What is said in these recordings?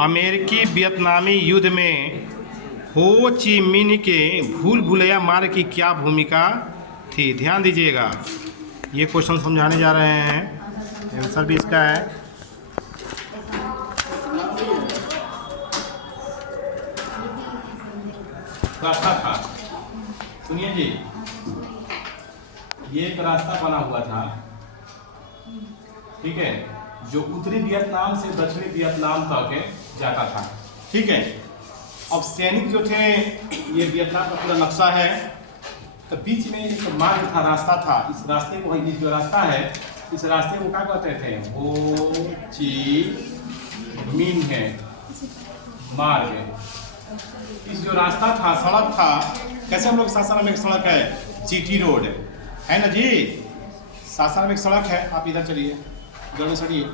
अमेरिकी वियतनामी युद्ध में हो ची मिन्ह के भूल भुलैया मार्ग की क्या भूमिका थी? ध्यान दीजिएगा, ये क्वेश्चन समझाने जा रहे हैं, आंसर भी इसका है। रास्ता था, सुनिए जी, ये एक रास्ता बना हुआ था, ठीक है, जो उत्तरी वियतनाम से दक्षिणी वियतनाम तक जाता था, ठीक है। अब सैनिक जो थे, ये वियतनाम का पूरा नक्शा है, तो बीच में एक मार्ग था, रास्ता था। इस रास्ते को, ये जो रास्ता है, इस रास्ते को क्या कहते थे? हो ची मिन्ह है मार्ग। इस जो रास्ता था, सड़क था, कैसे हम लोग सासाराम में एक सड़क है, जीटी रोड है ना जी, सासाराम में एक सड़क है, आप इधर चलिए, इधर में चलिए,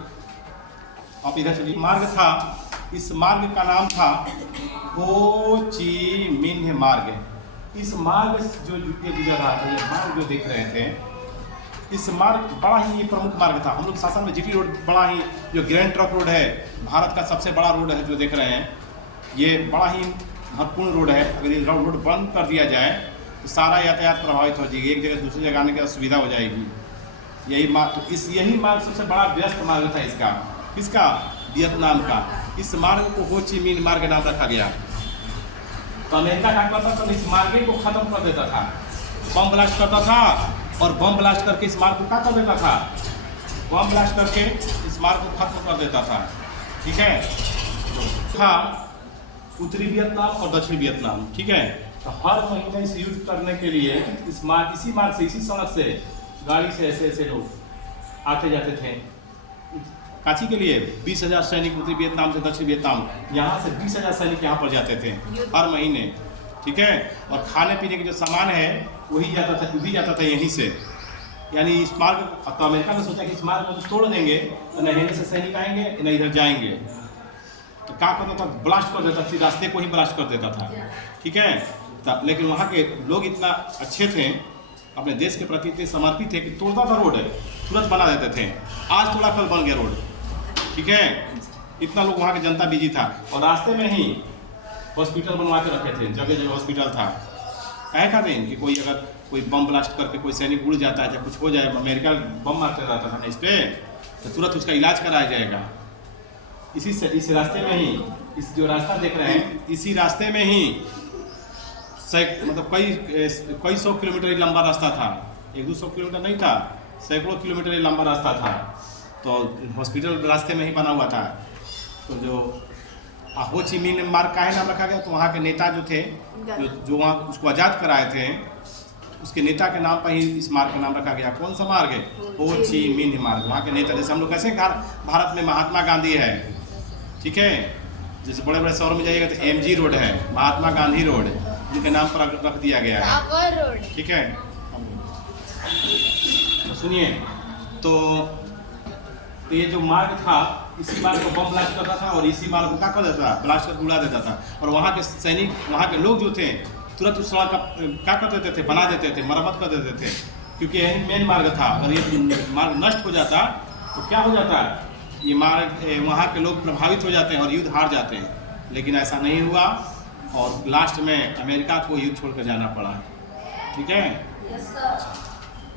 आप इधर चलिए। मार्ग था, इस मार्ग का नाम था हो ची मिन्ह मार्ग। इस मार्ग जो गुजर रहा था, ये मार्ग जो देख रहे थे, इस मार्ग बड़ा ही ये प्रमुख मार्ग था। हम लोग सासाराम में जीटी रोड बड़ा ही, जो ग्रैंड ट्रक रोड है, भारत का सबसे बड़ा रोड है जो देख रहे हैं, ये बड़ा ही महत्वपूर्ण रोड है। अगर ये रोड बंद कर दिया जाए तो सारा यातायात प्रभावित हो जाएगी, एक जगह से दूसरी जगह आने की असुविधा हो जाएगी। यही मार्ग सबसे बड़ा व्यस्त मार्ग था इसका, किसका? वियतनाम का। इस मार्ग को हो ची मिन्ह मार्ग नाम रखा गया। तो अमेरिका क्या करता था, इस मार्ग को खत्म कर देता था, बम ब्लास्ट करता था, और बम ब्लास्ट करके इस मार्ग को क्या कर देता था? बम ब्लास्ट करके इस मार्ग को खत्म कर देता था, ठीक है। था उत्तरी वियतनाम और दक्षिणी वियतनाम, ठीक है। तो हर महीने इसे यूज करने के लिए इसी मार्ग से, इसी सड़क से गाड़ी से ऐसे लोग आते जाते थे। काची के लिए 20,000 सैनिक उत्तरी वियतनाम से दक्षिण वियतनाम, यहाँ से 20,000 सैनिक यहाँ पर जाते थे हर महीने, ठीक है। और खाने पीने के जो सामान है वही जाता था यहीं से। यानी इस मार्ग, तो अमेरिका ने सोचा कि इस मार्ग को तोड़ देंगे तो न यहाँ से सैनिक आएंगे न इधर जाएंगे, तो क्या करता था, ब्लास्ट कर देता था, रास्ते को ही ब्लास्ट कर देता था, ठीक है। लेकिन वहाँ के लोग इतना अच्छे थे, अपने देश के प्रति इतने समर्पित थे कि तोड़ता था रोड, तुरंत बना देते थे। आज थोड़ा कल बन गया रोड, ठीक है। इतना लोग, वहाँ की जनता बिजी था, और रास्ते में ही हॉस्पिटल बनवा के रखे थे, जगह जगह हॉस्पिटल था। कहे का दिन कि कोई बम ब्लास्ट करके कोई सैनिक उड़ जाता है या कुछ हो जाए, अमेरिका बम मारते रहता था ना इस पर, तो तुरंत उसका इलाज कराया जाएगा। इस रास्ते में ही, इस जो रास्ता देख रहे हैं, इसी रास्ते में ही मतलब कई 100 किलोमीटर लंबा रास्ता था, 100-200 किलोमीटर नहीं था, सैकड़ों किलोमीटर लंबा रास्ता था। तो हॉस्पिटल रास्ते में ही बना हुआ था। तो जो हो ची मिन्ह मार्ग का नाम रखा गया, तो वहाँ के नेता जो थे, जो वहाँ उसको आज़ाद कराए थे, उसके नेता के नाम पर ही इस मार्ग का नाम रखा गया। कौन सा मार्ग है? हो ची मिन्ह मार्ग। वहाँ के नेता, जैसे हम लोग कैसे भारत में महात्मा गांधी है, ठीक है, जैसे बड़े बड़े शहरों में जाइएगा तो MG रोड है, महात्मा गांधी रोड, जिनके नाम पर रख दिया गया है, ठीक है। तो सुनिए, तो ये जो मार्ग था, इसी मार्ग को बम ब्लास्ट करता था, और इसी मार्ग को क्या कर देता था? ब्लास्ट करके उड़ा देता था। और वहाँ के सैनिक, वहाँ के लोग जो थे, तुरंत उस सड़क का क्या कर देते थे? बना देते थे, मरम्मत कर देते थे, क्योंकि यही मेन मार्ग था। अगर ये मार्ग नष्ट हो जाता तो क्या हो जाता है? ये मार्ग, वहाँ के लोग प्रभावित हो जाते हैं और युद्ध हार जाते हैं। लेकिन ऐसा नहीं हुआ, और लास्ट में अमेरिका को युद्ध छोड़कर जाना पड़ा, ठीक है।